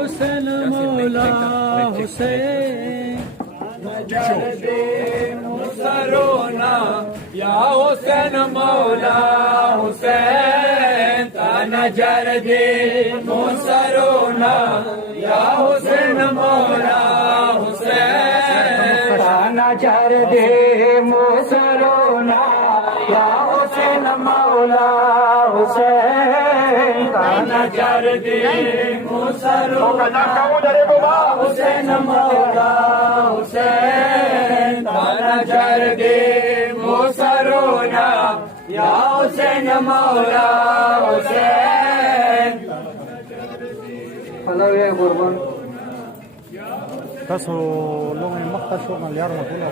हुसैन मौला हुसैन नजर दे मुसरोना या हुसैन मौला हुसैन ता नजर दे मुसरोना या हुसैन मौला हुसैन ता नजर दे मुसरोना या हुसैन मौला हुसैन ता नजर दे मुसरोना हुसैन मौला हुसैन ता नजर दे मुसरोना या हुसैन मौला हुसैन Hello, everyone. تاسو لوګ مخته شو نه یار مو ټول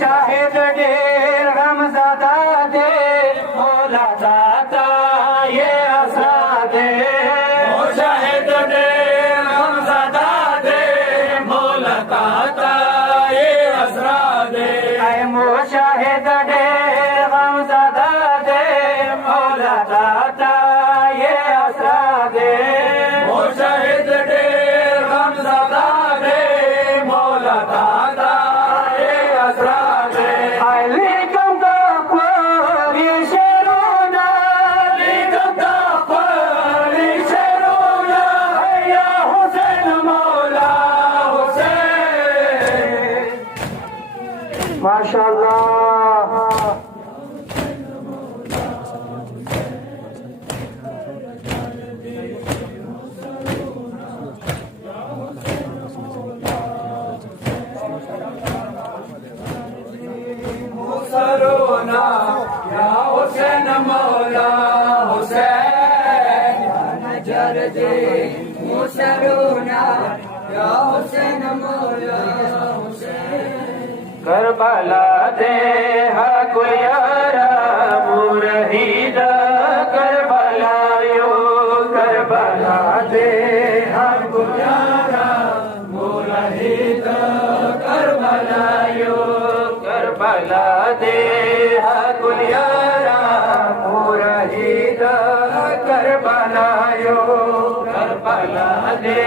شاهد ډېر غمزده دې مولا داتا یې آزاد شاهد ډېر غمزده دې مولا داتا یې آزاد اے شاهد ډېر غمزده دې مولا داتا یې آزاد شاهد ډېر غمزده MashaAllah. मुसरोना या हुसैन मौला हुसैन नजर दे मुसरोना या हुसैन मौला करबला दे हक यारा मुरहीदा करबला यो करबला दे हक यारा मुरहीदा करबला यो करबला दे हक यारा मुरहीदा करबला यो करबला दे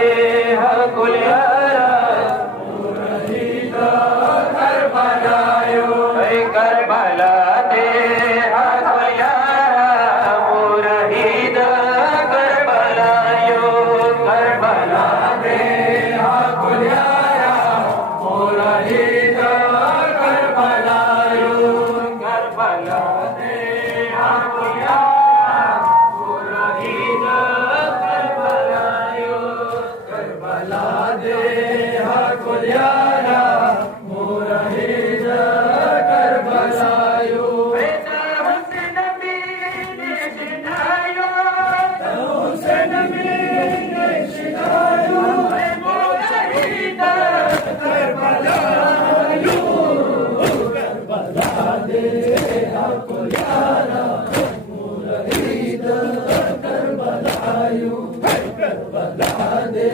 हक यारा करबला दे हक यारा मुरहीद करबला यो करबला दे हक यारा मुरहीद करबला यो करबला दे हक यारा मुरहीद करबला यो करबला दे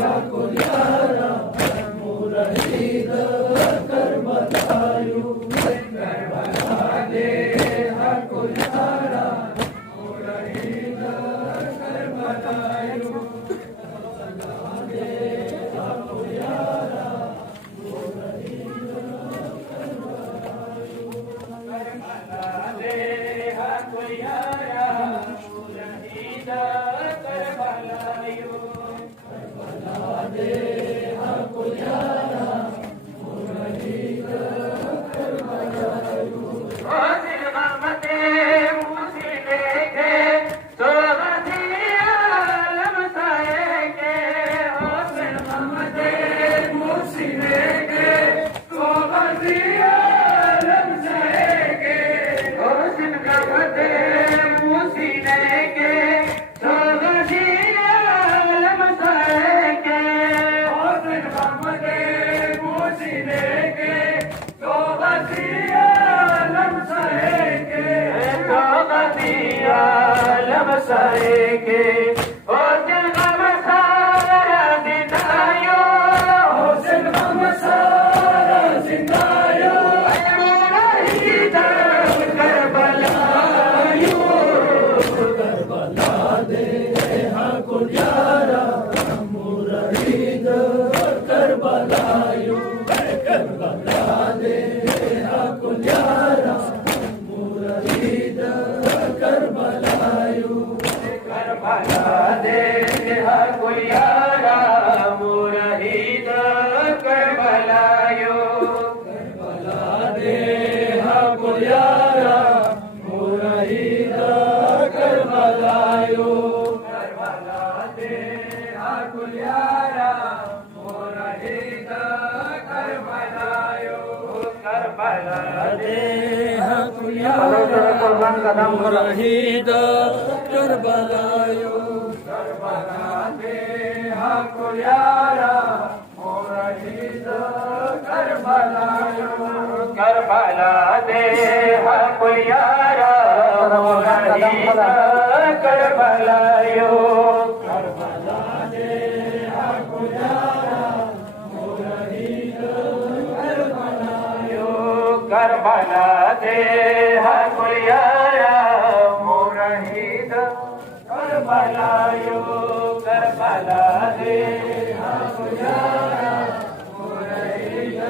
हक यारा मुरहीद करबला दे हक यारा कुलियारा मुरहिद करबलायो करबला दे कुर्बान का दाम खोला मुरहिद करबलायो करबला दे कुलियारा मुरहिद करबलायो करबला दे कुलियारा मुरहिद करबलायो करबला दे कुलियारा मुरहिद करबलायो करबला दे कुलियारा मुरहिद करबलायो करबला दे कुलियारा मुरहिद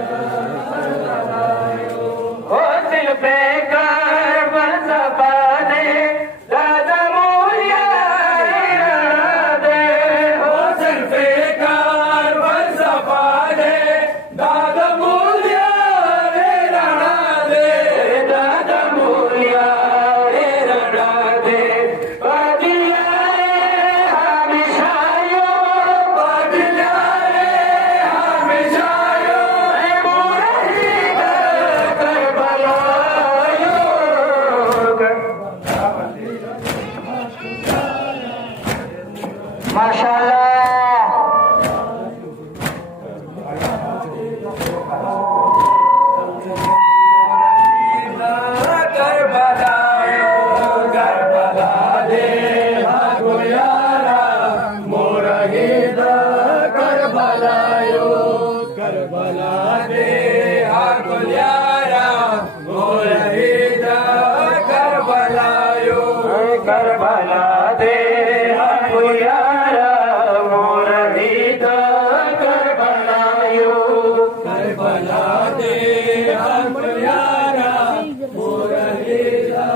करबलायो हो दिल पे करबल सबाने दादा मोरिया दे हो दिल पे करबल सबाने दादा मोरिया दे दादा मोरिया दे बदिया हमेशा यो बदिया हमेशा यो मुरहिद करबलायो माशाअल्लाह करबलायो करबला दे कुलियारा मुरहिद करबलायो करबला दे कुलियारा मुरहिद करबलायो करबला दे कुलियारा मुरहिद करबलायो करबला दे कुलियारा मुरहिद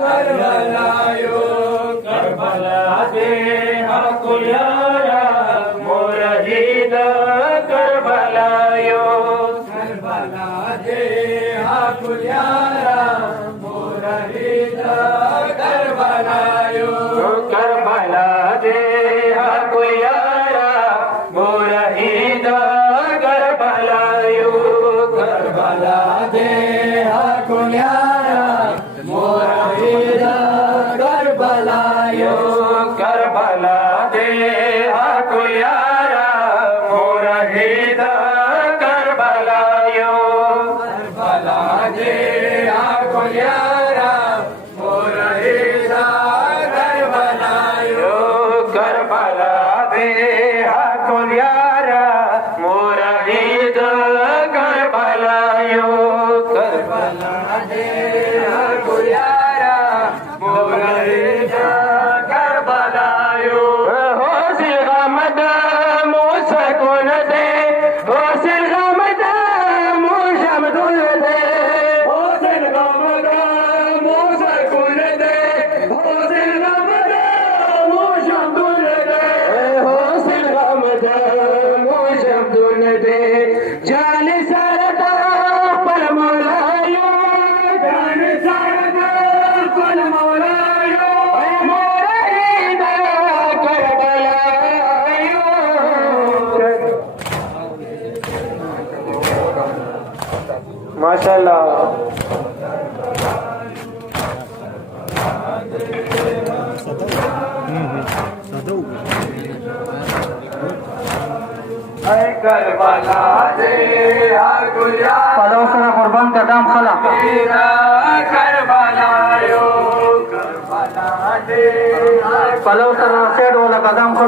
करबलायो करबला दे कुलियारा मुरहिद करबलायो करबला दे कुलियारा मुरहिद करबलायो करबला दे कुलियारा मुरहिद करबलायो करबला दे कुलियारा मुरहिद करबलायो करबला दे कुलियारा मुरहिद करबलायो करबला दे कुलियारा मुरहिद करबलायो करबला दे कुलियारा मुरहिद करबलायो करबला दे कुलियारा मुरहिद करबलायो हो सिलगमद मुसकुन दे हो सिलगमद मुशमदुल दे हो सिलगमद मुसकुन दे हो सिलगमद मुशमदुल दे हो सिलगमद मुशमदुल दे जान सरदा पर मौलायो जान सरदा पर मौलायो मुरहिद करबलायो माशाअल्लाह करबला दे कुलियारा पड़ोसना कुर्बान का दाम खोला करबलायो करबला दे पड़ोसना सेठ वाला का दाम खोला